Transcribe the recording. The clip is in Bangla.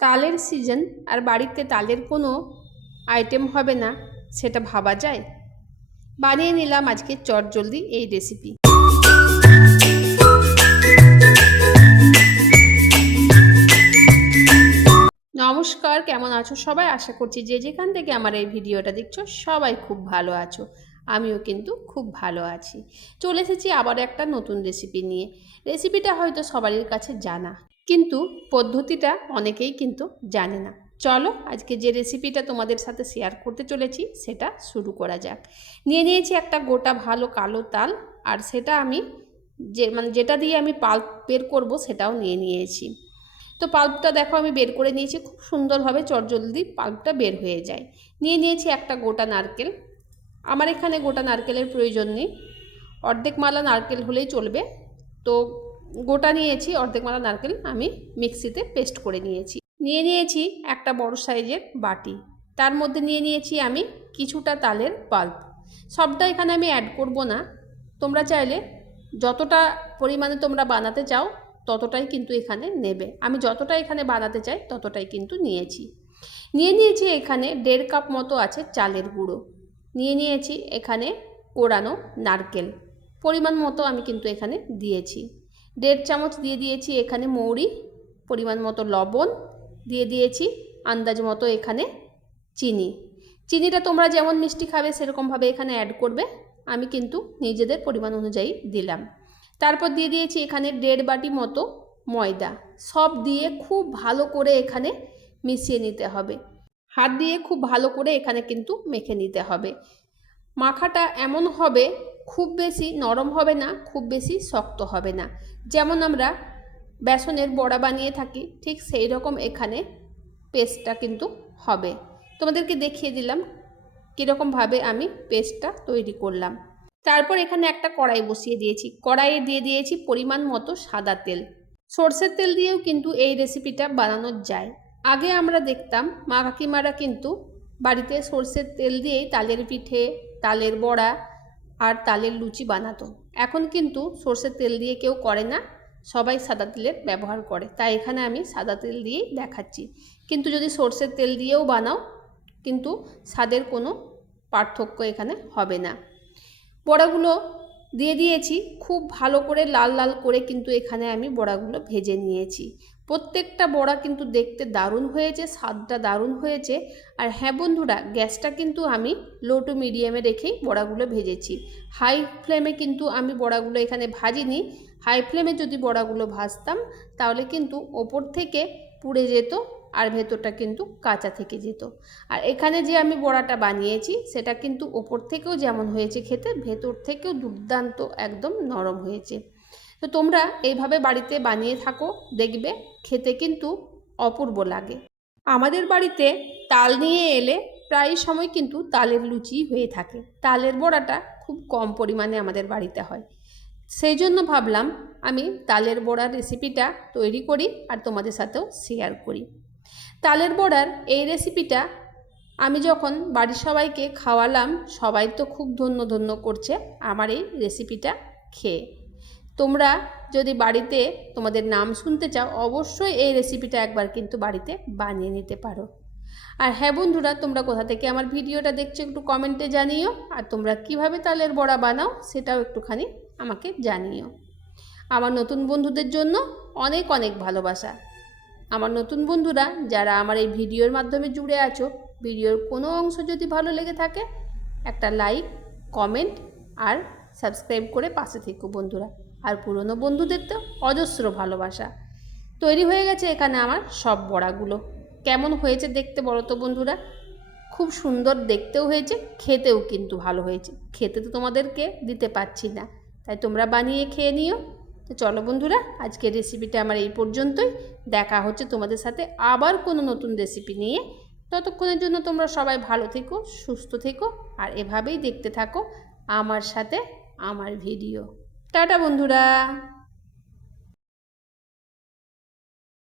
তালের সিজন আর বাড়িতে তালের কোনো আইটেম হবে না সেটা ভাবা যায়? বানিয়ে নিলাম আজকে চটজলদি এই রেসিপি। নমস্কার, কেমন আছো সবাই? আশা করছি যে যেখান থেকে আমার এই ভিডিওটা দেখছো সবাই খুব ভালো আছো। আমিও কিন্তু খুব ভালো আছি। চলে এসেছি আবার একটা নতুন রেসিপি নিয়ে। রেসিপিটা হয়তো সবারই কাছে জানা, কিন্তু পদ্ধতিটা অনেকেই কিন্তু জানে না। চলো আজকে যে রেসিপিটা তোমাদের সাথে শেয়ার করতে চলেছি সেটা শুরু করা যাক। নিয়ে নিয়েছি একটা গোটা ভালো কালো তাল, আর সেটা আমি যেটা দিয়ে আমি পাল্প বের করবো সেটাও নিয়ে নিয়েছি। তো পাল্পটা দেখো আমি বের করে নিয়েছি, খুব সুন্দরভাবে চটজলদি পাল্পটা বের হয়ে যায়। নিয়ে নিয়েছি একটা গোটা নারকেল। আমার এখানে গোটা নারকেলের প্রয়োজন নেই, অর্ধেক মালা নারকেল হলেই চলবে। তো গোটা নিয়েছি, অর্ধেক মালা নারকেল আমি মিক্সিতে পেস্ট করে নিয়েছি। নিয়ে নিয়েছি একটা বড় সাইজের বাটি, তার মধ্যে নিয়ে নিয়েছি আমি কিছুটা তালের পাল্প। সবটা এখানে আমি অ্যাড করব না, তোমরা চাইলে যতটা পরিমাণে তোমরা বানাতে চাও ততটাই কিন্তু এখানে নেবে। আমি যতটা এখানে বানাতে চাই ততটাই কিন্তু নিয়েছি। নিয়েছি এখানে 1.5 কাপ মতো আছে চালের গুঁড়ো। নিয়ে নিয়েছি এখানে কোড়ানো নারকেল, পরিমাণ মতো আমি কিন্তু এখানে দিয়েছি। 1.5 চামচ দিয়ে দিয়েছি এখানে মৌরি, পরিমাণ মতো লবণ দিয়ে দিয়েছি, আন্দাজ মতো এখানে চিনিটা তোমরা যেমন মিষ্টি খাবে সেরকমভাবে এখানে অ্যাড করবে। আমি কিন্তু নিজেদের পরিমাণ অনুযায়ী দিলাম। তারপর দিয়ে দিয়েছি এখানে 1.5 বাটি মতো ময়দা। সব দিয়ে খুব ভালো করে এখানে মিশিয়ে নিতে হবে। হাত দিয়ে খুব ভালো করে এখানে কিন্তু মেখে নিতে হবে। মাখাটা এমন হবে, খুব বেশি নরম হবে না, খুব বেশি শক্ত হবে না। যেমন আমরা বেসনের বড়া বানিয়ে থাকি ঠিক সেই রকম এখানে পেস্টটা কিন্তু হবে। তোমাদেরকে দেখিয়ে দিলাম কীরকমভাবে আমি পেস্টটা তৈরি করলাম। তারপর এখানে একটা কড়াই বসিয়ে দিয়েছি, কড়াইয়ে দিয়ে দিয়েছি পরিমাণ মতো সাদা তেল। সর্ষের তেল দিয়েও কিন্তু এই রেসিপিটা বানানো যায়। আগে আমরা দেখতাম মা কাকিমারা কিন্তু বাড়িতে সর্ষের তেল দিয়েই তালের পিঠে, তালের বড়া আর তালের লুচি বানাতো। এখন কিন্তু সর্ষের তেল দিয়ে কেউ করে না, সবাই সাদা তেলের ব্যবহার করে। তাই এখানে আমি সাদা তেল দিয়েই দেখাচ্ছি। কিন্তু যদি সর্ষের তেল দিয়েও বানাও কিন্তু স্বাদের কোনো পার্থক্য এখানে হবে না। বড়াগুলো দিয়ে দিয়েছি, খুব ভালো করে লাল লাল করে কিন্তু এখানে আমি বড়াগুলো ভেজে নিয়েছি। প্রত্যেকটা বড়া কিন্তু দেখতে দারুণ হয়েছে, স্বাদটা দারুণ হয়েছে। আর হ্যাঁ বন্ধুরা, গ্যাসটা কিন্তু আমি লো টু মিডিয়ামে রেখেই বড়াগুলো ভেজেছি। হাই ফ্লেমে কিন্তু আমি বড়াগুলো এখানে ভাজিনি। হাই ফ্লেমে যদি বড়াগুলো ভাজতাম তাহলে কিন্তু ওপর থেকে পুড়ে যেত আর ভেতরটা কিন্তু কাঁচা থেকে যেত। আর এখানে যে আমি বড়াটা বানিয়েছি সেটা কিন্তু ওপর থেকেও যেমন হয়েছে খেতে, ভেতর থেকেও দুর্দান্ত একদম নরম হয়েছে। তো তোমরা এইভাবে বাড়িতে বানিয়ে থাকো, দেখবে খেতে কিন্তু অপূর্ব লাগে। আমাদের বাড়িতে তাল নিয়ে এলে প্রায় সময় কিন্তু তালের লুচি হয়ে থাকে। তালের বড়াটা খুব কম পরিমাণে আমাদের বাড়িতে হয়। সেই জন্য ভাবলাম আমি তালের বড়ার রেসিপিটা তৈরি করি আর তোমাদের সাথেও শেয়ার করি। তালের বড়ার এই রেসিপিটা আমি যখন বাড়ির সবাইকে খাওয়ালাম, সবাই তো খুব ধন্য ধন্য করছে আমার এই রেসিপিটা খেয়ে। তোমরা যদি বাড়িতে তোমাদের নাম শুনতে চাও অবশ্যই এই রেসিপিটা একবার কিন্তু বাড়িতে বানিয়ে নিতে পারো। আর হ্যাঁ বন্ধুরা, তোমরা কোথা থেকে আমার ভিডিওটা দেখছো একটু কমেন্টে জানিও, আর তোমরা কিভাবে তালের বড়া বানাও সেটাও একটুখানি আমাকে জানিও। আমার নতুন বন্ধুদের জন্য অনেক অনেক ভালোবাসা। আমার নতুন বন্ধুরা যারা আমার এই ভিডিওর মাধ্যমে জুড়ে আছো, ভিডিওর কোনো অংশ যদি ভালো লেগে থাকে একটা লাইক, কমেন্ট আর সাবস্ক্রাইব করে পাশে থেকো বন্ধুরা। আর পুরনো বন্ধুদের তো অজস্র ভালোবাসা। তৈরি হয়ে গেছে এখানে আমার সব বড়াগুলো। কেমন হয়েছে দেখতে বলো তো বন্ধুরা? খুব সুন্দর দেখতেও হয়েছে, খেতেও কিন্তু ভালো হয়েছে। খেতে তো তোমাদেরকে দিতে পারছি না, তাই তোমরা বানিয়ে খেয়ে নিও। তো চলো বন্ধুরা, আজকের রেসিপিটা আমার এই পর্যন্তই। দেখা হচ্ছে তোমাদের সাথে আবার কোনো নতুন রেসিপি নিয়ে। ততক্ষণের জন্য তোমরা সবাই ভালো থেকো, সুস্থ থেকো, আর এভাবেই দেখতে থাকো আমার সাথে আমার ভিডিও। টাটা বন্ধুরা।